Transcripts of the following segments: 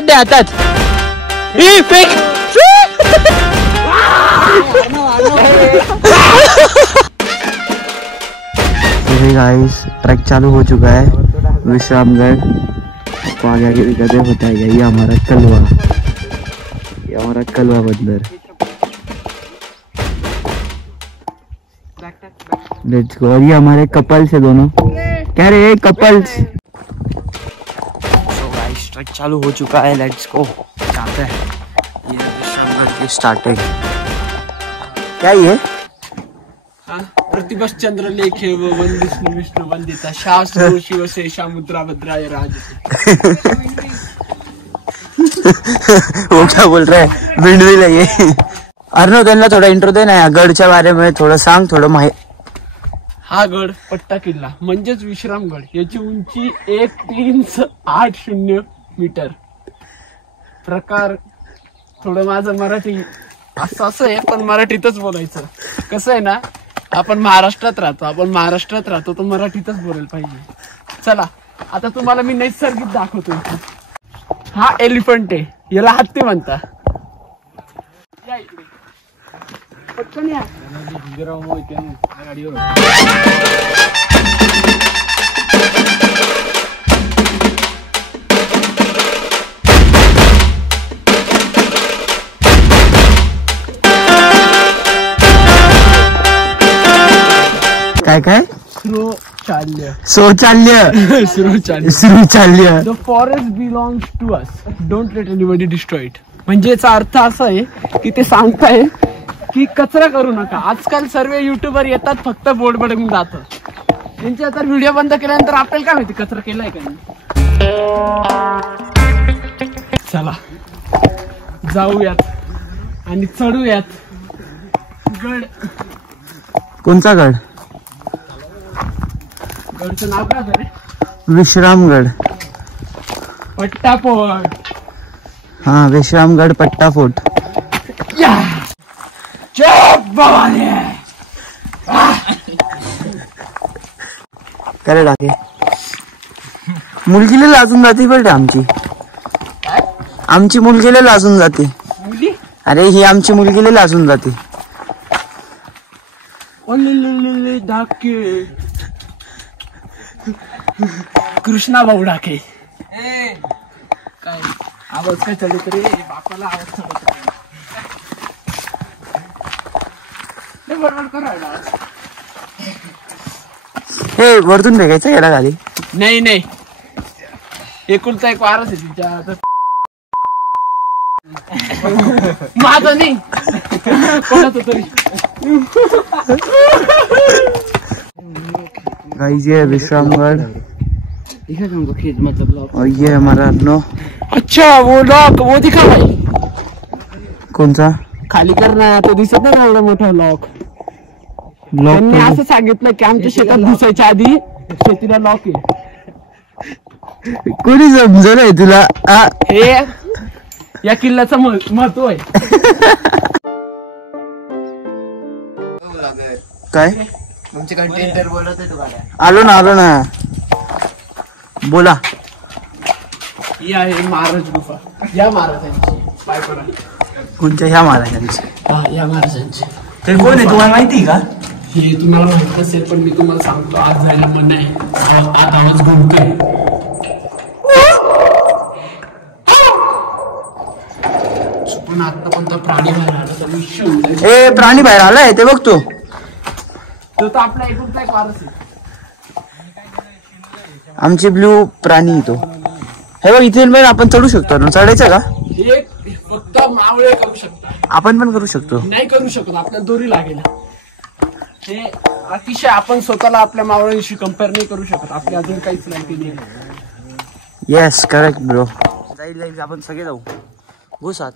हातात दे हातात. Guys track चालू हो चुका है विश्रामगढ़. तो आगे आगे दिखाते होता है ये हमारा कलवा बंदर. Let's go. और ये हमारे कपल्स है दोनों. क्या रे कपल्स. तो गाइस ट्रैक चालू हो चुका है. Let's go. जाते हैं. ये विश्रामगढ़ की स्टार्टिंग. क्या ये प्रतिभा चंद्र लेखे वो वंदिष्णु विष्णु वंदिता शास्त्र शिव से मुद्रा भद्राय राज. वो क्या बोल रहा है भिंडवी लगे. अर्णव त्यांना थोडा इंट्रो दे ना या गडच्या बारे में थोडं सांग. थोडं माहिती. हा गड पट्टा किल्ला म्हणजेच विश्रामगड. याची उंची 1380 मीटर. प्रकार थोडं माझं मराठी असं आहे पण मराठीतच बोलायचं. कसं आहे ना आपण महाराष्ट्रात राहतो तो मराठीतच बोलायला पाहिजे. चला आता तुम्हाला मी नैसर्गिक दाखवतो. हा एलिफंट आहे. याला हत्ती म्हणता. या इकडे पटकन या. काय काय शौचालय. The forest belongs to us. Don't let anybody destroy it. म्हणजे याचा अर्थ असा आहे की ते सांगताय की कचरा करू नका. आजकाल सर्व युट्यूबर येतात फक्त बोर्ड बडवून जातात. त्यांचे आता व्हिडिओ बंद केल्यानंतर आपल्याला काय माहिती कचरा केलाय का नाही. चला जाऊयात आणि चढूयात गड. कोणचा गड. गडचं नाव काय रे. विश्रामगड पट्टापोट. हा विश्रामगड पट्टापोट. करे टाके मुलगीला लाजून जाते बरं आमची मुलगीला लाजून जाते. अरे ही आमची मुलगीला लाजून जाते. डाके कृष्णा भाऊ डाके. काय आवाज काय चढत रे बापाला. आवाज चढत बरोबर करायला. हे वरतून फेकायचं याला खाली. नाही एकुलता एक वारस आहे तिच्या. माझं नाही कोणाचं तरी. गाइस ये विश्रामगढ़ मतलब. और ये हमारा अर्णव. अच्छा वो लॉक वो दिखा भाई. कौन सा. खाली करना तो दिसत नाही एवढा मोठा लॉक. त्यांनी असं सांगितलं की आमच्या शेतात घुसायच्या आधी शेतीला लॉक आहे. कोणी समजलंय तुला. हे या किल्ल्याचं महत्व आहे. काय तुमचे कंटेंटर बोलत आहे तुम्हाला. आलो ना बोला. ही आहे महाराज गुफा. या महाराजांची पाय पडा. कोणत्या ह्या महाराजांची. या महाराजांची. ते कोण आहे तुम्हाला माहिती का. हे तुम्हाला माहित असेल पण मी तुम्हाला सांगतो. आज जायला मन नाही. आज आवाज घुमतोय. पण आता कोणता प्राणी बाहेर आला. ए प्राणी बाहेर आलाय ते बघतो. तो आपला एकुलता एक वारस आहे. आमची ब्ल्यू प्राणी तो. हे बघ इथे आपण चढू शकतो ना. चढायचं का. हे फक्त मावळे करू शकतात. आपण पण करू शकतो. नाही करू शकत आपल्याला दोरी लागेल. हे अतिशय आपण स्वतःला आपल्या मावळ्यांशी कम्पेअर नाही करू शकत. आपली अजून काहीच नाही. Yes correct bro. जाईल आपण सगळे जाऊ. घुसात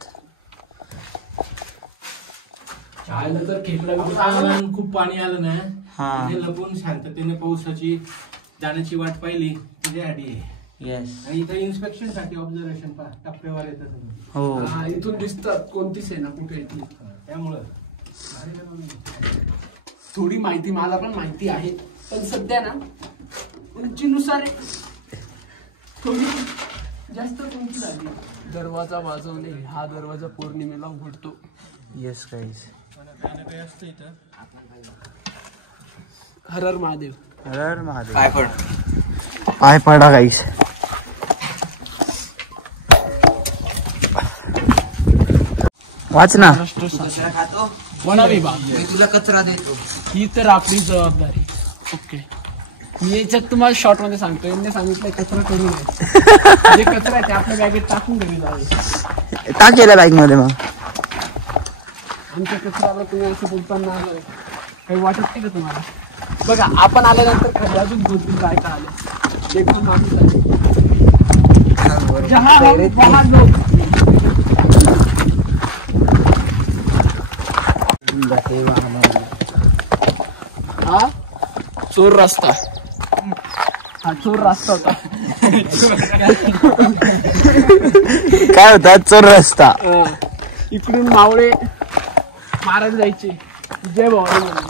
खूप पाणी आलं ना. लपून शांततेने पावसाची जाण्याची वाट पाहिली त्याच्यासाठी. येस. आणि इथं इन्स्पेक्शन साठी ऑब्झर्वेशन टप्प्यावर येतात. हो इथून दिसतात कोणती सेना कुठे येते. त्यामुळं थोडी माहिती मला पण माहिती आहे पण सध्या ना उंचीनुसार थोडी जास्त कोणती झाली. दरवाजा वाजवणे, हा दरवाजा पौर्णिमेला उघडतो. Yes guys. हर हर महादेव. हर हर महादेव. पाय पडा गाईस. वाच ना. वन विभाग. मी तुला कचरा देतो. ही तर आपली जबाबदारी. ओके. मी याच्यात तुम्हाला शॉर्ट मध्ये सांगतो. यांनी सांगितलं कचरा करू नये. जे कचरा आहे ते आपल्या बॅगेत टाकून घरी जावे. का केलं बाईक मध्ये मग? आमच्या कचऱ्याला तुम्ही असं बोलताना काही वाटत नाही का तुम्हाला? बघा आपण आल्यानंतर खाली अजून 2-3 बायका आले. एकदम माणूस आले. जहा हम वहा लोग. हा चोर रस्ता. हा चोर रस्ता होता. काय होता? चोर रस्ता. इकडून मावळे महाराज जायचे. जय भवानी म्हणून.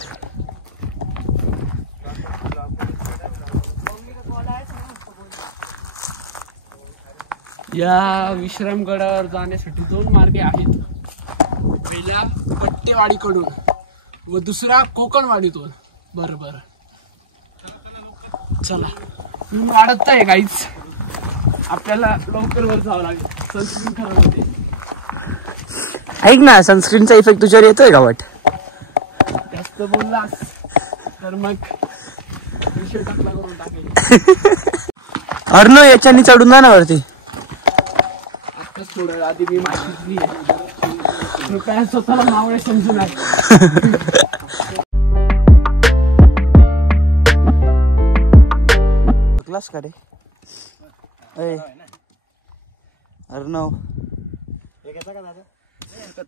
या विश्रामगडावर जाण्यासाठी 2 मार्गे आहेत. पहिला पट्टेवाडीकडून व दुसरा कोकणवाडीतून. बरोबर. चला ऊन वाढत आहे काहीच. आपल्याला लवकर वर जावं लागेल. सनस्क्रीन खराब होते. ऐक ना, सनस्क्रीनचा इफेक्ट तुझ्यावर येतोय का? वाट जास्त बोललास तर मग विषय टाकला करून टाकेल. अर्नो याच्यानी चढून जा ना वरती. आताच थोडं आधी मी माहिती दिली. काय स्वतःला मावळे समजू नये. क्लास का रे? अर्णव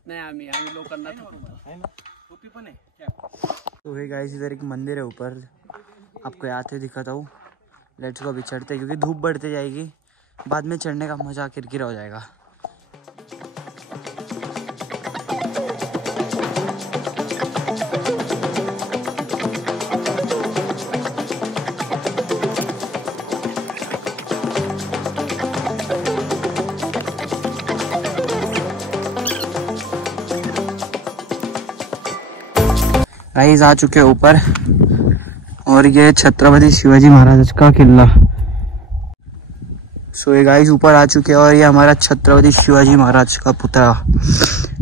नहीं आम्ही लोकांना तो है गाइस, इधर एक मंदिर है ऊपर, आपको आते दिखाता हूँ। लेट्स गो, अभी चढ़ते हैं क्योंकि धूप बढ़ते जाएगी, बाद में चढ़ने का मजा किरकिरा हो जाएगा। गाइस आ चुके हैं ऊपर, और ये छत्रपति शिवाजी महाराज का किला। सो ये गाइस ऊपर आ चुके हैं, और ये हमारा छत्रपति शिवाजी महाराज का पुतला।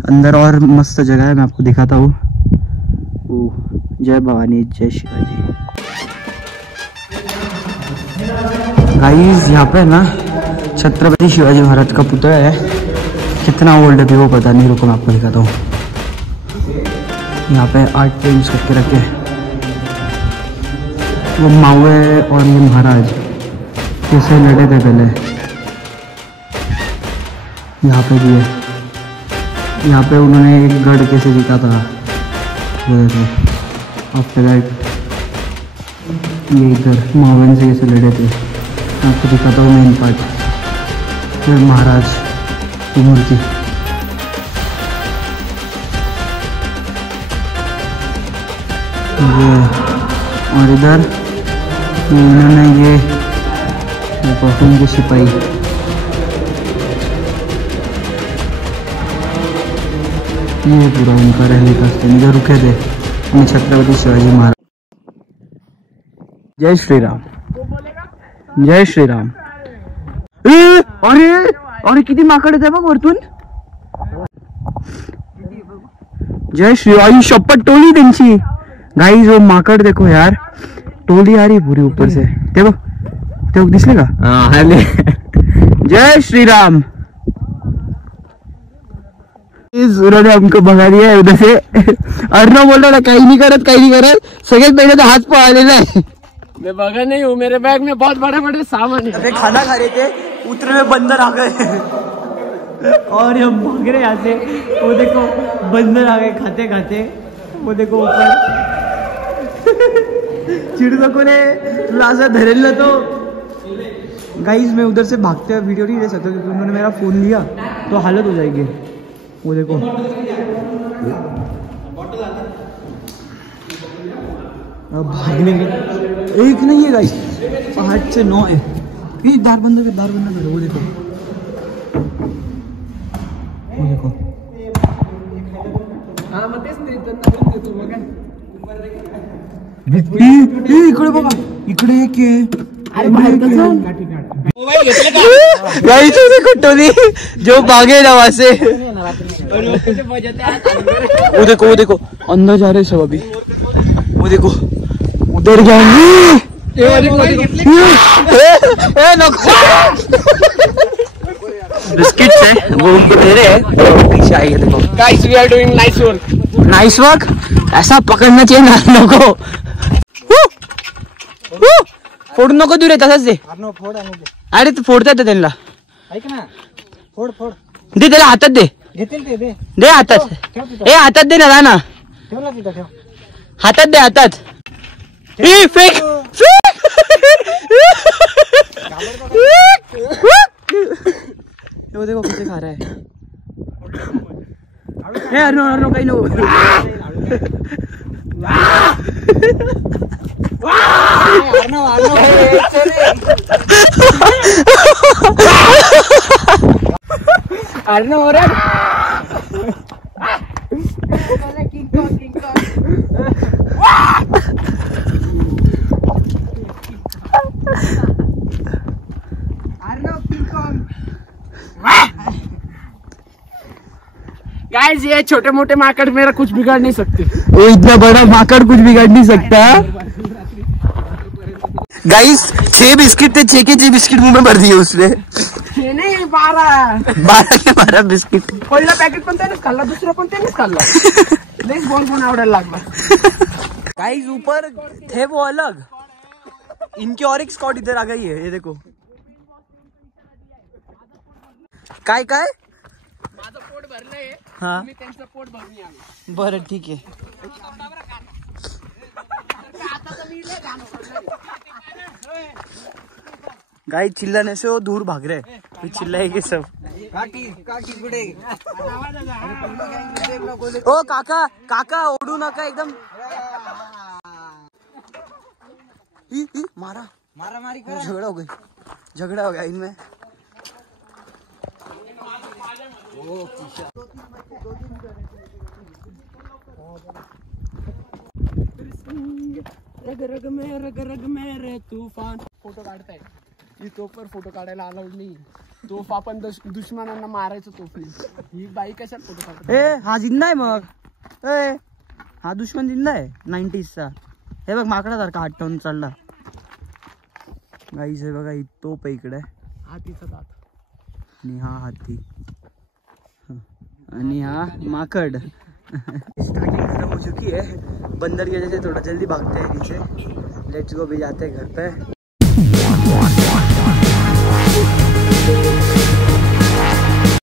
अंदर और मस्त जगह है, मैं आपको दिखाता हूँ। जय भवानी, जय शिवाजी। गाइस यहाँ पे ना छत्रपति शिवाजी महाराज का पुतला है, कितना ओल्ड है वो पता नहीं, रुको मैं आपको दिखाता हूँ। यहाँ पे आर्ट पेंट्स करके रखे, वो मावे और ये महाराज कैसे लड़े थे पहले। यहाँ पे भी है, यहाँ पे उन्होंने एक गढ़ कैसे जीता था वो देखो। आफ्टर दैट ये इधर मावन से कैसे लड़े थे, आपको दिखाता हूँ मेन पार्ट। फिर महाराज की मूर्ति, ये, और इधर इन्होंने ये परफ्यूम की सिपाही, ये पूरा उनका रहने का स्थान, इधर रुके थे अपने छत्रपति शिवाजी महाराज। जय श्री राम, जय श्री राम। अरे अरे किती माकड आहे बघ वरतून। जय श्री, आई शपथ टोली त्यांची। गाइस वो माकड़ देखो यार, टोली आ रही पूरी ऊपर से, देखो देखो दिसले का? जय श्री राम। उन्होंने हमको भगा दिया है उधर से। अर्णव बोल रहा काही नहीं करत, काही नहीं करत, सगळ्यात पहिले तो हाथ पळालेला है। मैं भगा नहीं हूँ, मेरे बैग में बहुत बड़े बड़े सामान है। खाना खा रहे थे, उतरे में बंदर आ गए और हम भाग रहे यहाँ से। वो देखो बंदर आ गए खाते खाते, वो देखो ऊपर। चिड़को ने लाशा धरेल ना तो। गाइस मैं उधर से भागते हुए वीडियो नहीं ले सकता क्योंकि उन्होंने मेरा फोन लिया तो हालत हो जाएगी। वो देखो अब भागने का एक नहीं है गाइस, 8 से 9 है। ये दार बंद कर, वो देखो वो देखो हा मग तेच नाही त्यांना पण देतो मग काय. इकडे बघा, इकडे एक आहे. अरे बाहेर कसं गाइस देखो टोनी जो भागे ना वहां से. वो देखो अंदर जा रहे सब अभी. वो देखो उधर जाएंगे. बिस्किट है वो उनको दे रहे हैं. पीछे आइए देखो. Guys we are doing nice work. Nice work. ऐसा पकडना चाहिए ना नको. फोडू नको देऊ रे तसंच दे. अरे तू फोडता येतं त्यांना. ऐक ना, फोड फोड दे त्याला हातात दे. घेतील ते दे. दे हातात. ए हातात दे ना ना. ठेव ना तिथं ठेव. हातात दे हातात. ए फेक. वो देखो किसे खा रहा है. ए अर्नो कहीं नो. अर्नो हो रहा गाइस ये छोटे मोटे माकड़ मेरा कुछ बिगाड़ नहीं सकते. वो इतना बड़ा माकड़ कुछ बिगाड़ नहीं सकता. गाइस 6 बिस्किट थे. 6 के 6 बिस्किट मुंह में भर दिए उसने. नाही 12 बिस्किट. पहिला पॅकेट पण त्यानेच खाल्ला, दुसरा पण त्यानेच खाल्ला. लेस बॉल पण आवडायला लागला. गाइस ऊपर थे वो अलग. इनकी और एक स्क्वाड इधर आ गई है. ये देखो काय काय. माझं पोट भरलंय. हाँ मी त्यांचं पोट भरून आलो. बरं ठीक है. गाइस चिल्लाने से वो दूर भाग रहे. फिर चिल्लाएंगे सब. काकी कुठे. ओ काका काका ओढू नका एकदम. मारा मारामारी कर. झगड़ा हो गया इनमें. रग में रे तूफान. फोटो काढताय. ही तोफवर फोटो काढायला अलाउड नाही. तोफ आपण दुश्मनांना मारायचं तोफ नाही. ही बाई कशात फोटो काढते. ए हा जिंदा आहे मग. ए हा दुश्मन जिंदा आहे 90sचा. हे बघ माकडासारखा हात ठेवून चालला. गाईस हे बघा ही तोप आहे इकडे. हातीचा दात. आणि हा हाती आणि हा माकड़. स्टार्टिंग खत्म हो चुकी है. बंदर की वजह से थोड़ा जल्दी भागते हैं नीचे. लेट्स गो भी जाते हैं घर पे.